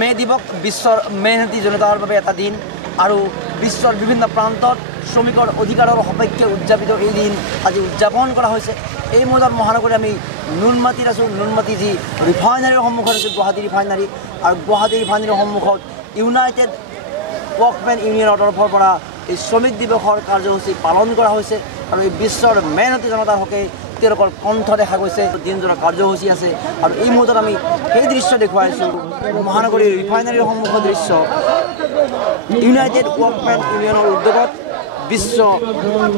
মে দিৱস বিশ্বৰ মেহনতি জনতাৰ বাবে এটা দিন আৰু বিশ্বৰ বিভিন্ন প্ৰান্তত শ্ৰমিকৰ অধিকাৰৰ সপক্ষে উদযাপিত এই দিন আজি উদযাপন কৰা হৈছে। এই মুহূৰ্তত মহানগৰীত আমি নুনমাটিত আছোঁ। নুনমাটি যি ৰিফাইনাৰীৰ সন্মুখত আছোঁ, গুৱাহাটী ৰিফাইনাৰী, আৰু গুৱাহাটী ৰিফাইনাৰীৰ সন্মুখত ইউনাইটেড ৱৰ্কমেন ইউনিয়নৰ তৰফৰ পৰা এই শ্ৰমিক দিৱসৰ কাৰ্যসূচী পালন কৰা হৈছে আৰু এই বিশ্বৰ মেহনতি জনতাৰ হকে তেওঁলোকৰ কণ্ঠ দেখা গৈছে। দিনজোৰা কাৰ্যসূচী আছে আৰু এই মুহূৰ্তত আমি সেই দৃশ্য দেখুৱাইছোঁ। মহানগৰীৰ ৰিফাইনাৰীৰ সন্মুখৰ দৃশ্য ইউনাইটেড ৱৰ্কমেন ইউনিয়নৰ উদ্যোগত বিশ্ব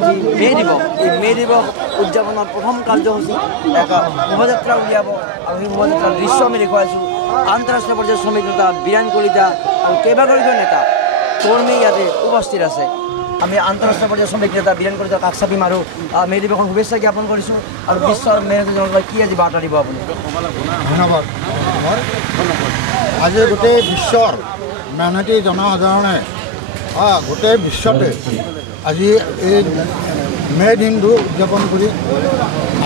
যি মে দিৱস, এই মে দিৱস উদযাপনৰ প্ৰথম কাৰ্যসূচী এটা শোভাযাত্ৰা উলিয়াব আৰু সেই শোভাযাত্ৰাৰ দৃশ্য আমি দেখুৱাইছোঁ। আন্তঃৰাষ্ট্ৰীয় পৰ্যায়ৰ শ্ৰমিক নেতা বীৰেন কলিতা আৰু কেইবাগৰাকীও নেতা কৰ্মী ইয়াতে উপস্থিত আছে। আমি আন্তঃৰাষ্ট্ৰীয় পৰ্যায়ৰ শ্ৰমিক নেতা বীৰেন কলিতাৰ কাষ চাপিম আৰু মে দিৱসৰ শুভেচ্ছা জ্ঞাপন কৰিছোঁ। আৰু বিশ্বৰ মেহনতি জনতাক কি আজি বাৰ্তা দিব আপুনি? ধন্যবাদ। আজি গোটেই বিশ্বৰ মেহনতি জনসাধাৰণে গোটেই বিশ্বতে আজি এই মে দিনটো উদযাপন কৰি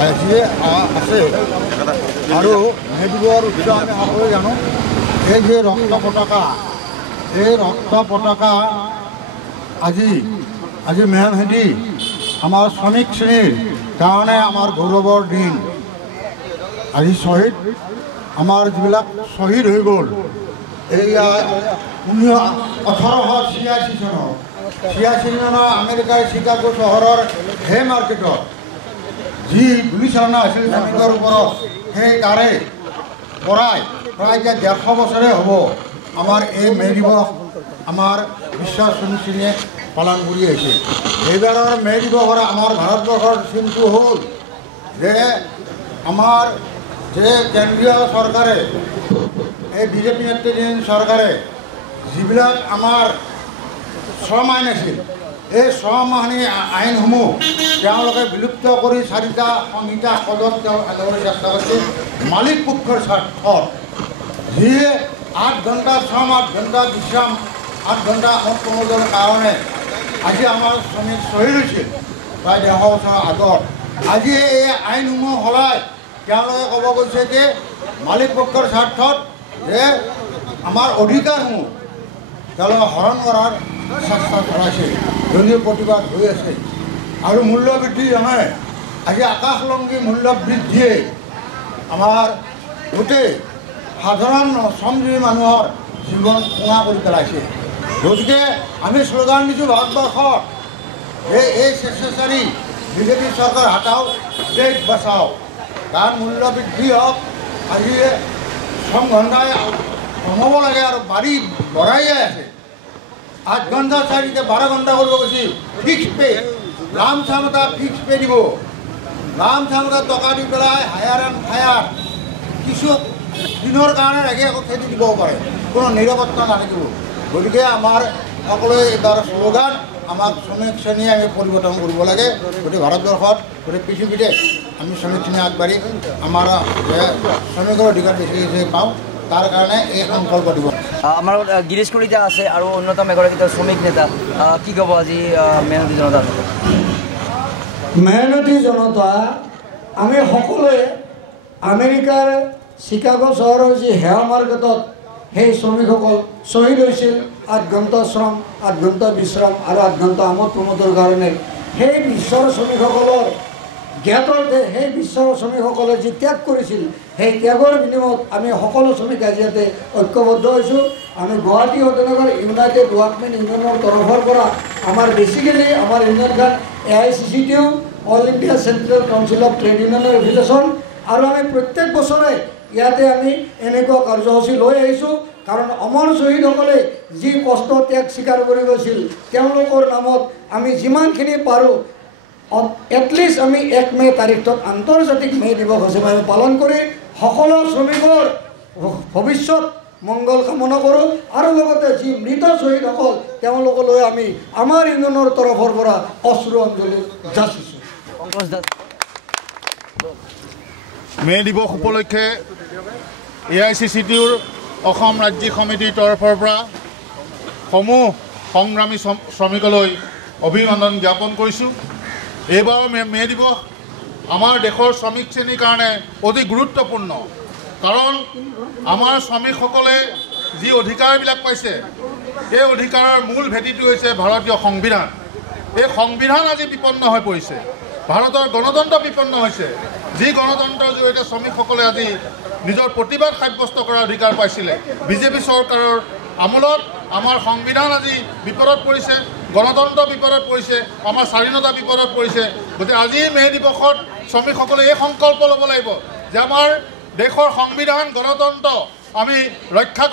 আজি আছে। আৰু মে দিৱসৰ উৎসৱ আমি সকলোৱে জানো। এই যে ৰক্ত পতাকা, এই ৰক্ত পতাকা আজি মেহনতি আমাৰ শ্ৰমিক শ্ৰেণীৰ কাৰণে আমাৰ গৌৰৱৰ দিন। আজি শ্বহীদ আমাৰ যিবিলাক শ্বহীদ হৈ গ'ল, এইয়া 1886 চনৰ আমেৰিকাৰ চিকাগো চহৰৰ হে মাৰ্কেটত যি গুলীচালনা আছিল শ্ৰমিকৰ ওপৰত, সেই তাৰে পৰাই প্ৰায় এতিয়া 150 বছৰে হ'ব আমাৰ এই মে দিৱস আমাৰ বিশ্বৰ শ্ৰমিক শ্ৰেণীয়ে পালন কৰি আহিছে। এইবাৰৰ মে দিৱসৰ আমাৰ ভাৰতবৰ্ষৰ চিনটো হ'ল যে আমাৰ যে কেন্দ্ৰীয় চৰকাৰে, এই বিজেপি নেতৃত্বাধীন চৰকাৰে যিবিলাক আমাৰ শ্ৰম আইন আছিল, এই শ্ৰম আইনসমূহ তেওঁলোকে বিলুপ্ত কৰি 4টা সংহিতা পদত তেওঁ আনিবলৈ চেষ্টা কৰিছিল মালিক পক্ষৰ স্বাৰ্থত। যিয়ে 8 ঘণ্টা শ্ৰম, 8 ঘণ্টা বিশ্ৰাম, 8 ঘণ্টা প্ৰমোদৰ কাৰণে আজি আমাৰ শ্ৰমিক শ্বহীদ হৈছিল প্ৰায় 150 বছৰ আগত। আজি এই আইনসমূহ সলাই তেওঁলোকে ক'ব গৈছে যে মালিক পক্ষৰ স্বাৰ্থত যে আমাৰ অধিকাৰসমূহ তেওঁলোকে হৰণ কৰাৰ চেষ্টা চলাইছে, যদিও প্ৰতিবাদ হৈ আছে। আৰু মূল্য বৃদ্ধি নহয়, আজি আকাশলংঘী মূল্য বৃদ্ধিয়ে আমাৰ গোটেই সাধাৰণ শ্ৰমজীৱী মানুহৰ জীৱন কোঙা কৰি পেলাইছে। গতিকে আমি শ্লোগান দিছোঁ ভাৰতবৰ্ষত যে এই স্বেচ্ছাচাৰী বিজেপি চৰকাৰ হটাও, দেশ বচাও। কাৰণ মূল্য বৃদ্ধি হওক, আজি শ্ৰম ঘণ্টাই কমাব লাগে আৰু বঢ়াইয়ে আছে। 8 ঘণ্টা 12 ঘণ্টা কৰিব গৈছে। ফিক্স পে, লাম চাম এটা ফিক্স পে দিব, লাম চাম এটা টকা দি পেলাই হায়াৰ এণ্ড ফায়াৰ কিছু দিনৰ কাৰণে ৰাখি আকৌ খেতি দিব পাৰে, কোনো নিৰাপত্তা নাথাকিব। গতিকে আমাৰ সকলোৱে এইবাৰ শ্লোগান, আমাক শ্ৰমিক শ্ৰেণীয়ে আমি পৰিৱৰ্তন কৰিব লাগে। গোটেই ভাৰতবৰ্ষত, গোটেই পৃথিৱীতে আমি শ্ৰমিক শ্ৰেণী আগবাঢ়ি আমাৰ শ্ৰমিকৰ অধিকাৰ বেছি পাওঁ, তাৰ কাৰণে এই সংকল্প দিব। আমাৰ গিৰীশ কলিতা আছে আৰু অন্যতম এগৰাকী শ্ৰমিক নেতা। কি ক'ব আজি মেহনতি জনতা? মেহনতি জনতা আমি সকলোৱে আমেৰিকাৰ চিকাগো চহৰৰ যি হেয়াৰ মাৰ্কেটত সেই শ্ৰমিকসকল শ্বহীদ হৈছিল 8 ঘণ্টা শ্ৰম, 8 ঘণ্টা বিশ্ৰাম আৰু 8 ঘণ্টা আমোদ প্ৰমোদৰ কাৰণে। সেই বিশ্বৰ শ্ৰমিকসকলৰ জ্ঞাততে সেই বিশ্বৰ শ্ৰমিকসকলে যি ত্যাগ কৰিছিল, সেই ত্যাগৰ বিনিময়ত আমি সকলো শ্ৰমিক আজি ইয়াতে ঐক্যবদ্ধ হৈছোঁ। আমি গুৱাহাটী সদনগৰ ইউনাইটেড ৱৰ্কমেন ইউনিয়নৰ তৰফৰ পৰা আমাৰ বেচিকেলি আমাৰ ইউনিয়নখন AICCTU, all India central council of trade ইউনিয়নৰ এফিলিয়েশ্যন, আৰু আমি প্ৰত্যেক বছৰে ইয়াতে আমি এনেকুৱা কাৰ্যসূচী লৈ আহিছোঁ। কাৰণ অমৰ শ্বহীদসকলে যি কষ্ট ত্যাগ স্বীকাৰ কৰি গৈছিল, তেওঁলোকৰ নামত আমি যিমানখিনি পাৰোঁ এটলিষ্ট আমি 1 মে তাৰিখটোত আন্তৰ্জাতিক মে দিৱস হিচাপে আমি পালন কৰি সকলো শ্ৰমিকৰ ভৱিষ্যত মংগল কামনা কৰোঁ। আৰু লগতে যি মৃত শ্বহীদসকল তেওঁলোকলৈ আমি আমাৰ ইউনিয়নৰ তৰফৰ পৰা অশ্ৰু অঞ্জলি যাচিছোঁ। মে দিৱস উপলক্ষে AICCTUৰ অসম ৰাজ্যিক সমিতিৰ তৰফৰ পৰা সমূহ সংগ্ৰামী শ্ৰমিকলৈ অভিনন্দন জ্ঞাপন কৰিছোঁ। এইবাৰ মে দিৱস আমাৰ দেশৰ শ্ৰমিক শ্ৰেণীৰ কাৰণে অতি গুৰুত্বপূৰ্ণ, কাৰণ আমাৰ শ্ৰমিকসকলে যি অধিকাৰবিলাক পাইছে এই অধিকাৰৰ মূল ভেটিটো হৈছে ভাৰতীয় সংবিধান। এই সংবিধান আজি বিপন্ন হৈ পৰিছে। ভাৰতৰ গণতন্ত্ৰ বিপন্ন হৈছে। যি গণতন্ত্ৰৰ জৰিয়তে শ্ৰমিকসকলে আজি নিজৰ প্ৰতিবাদ সাব্যস্ত কৰাৰ অধিকাৰ পাইছিলে, বিজেপি চৰকাৰৰ আমোলত আমাৰ সংবিধান আজি বিপদত পৰিছে, গণতন্ত্ৰ বিপদত পৰিছে, আমাৰ স্বাধীনতা বিপদত পৰিছে। গতিকে আজি মে দিৱসত শ্ৰমিকসকলে এই সংকল্প ল'ব লাগিব যে আমাৰ দেশৰ সংবিধান গণতন্ত্ৰ আমি ৰক্ষা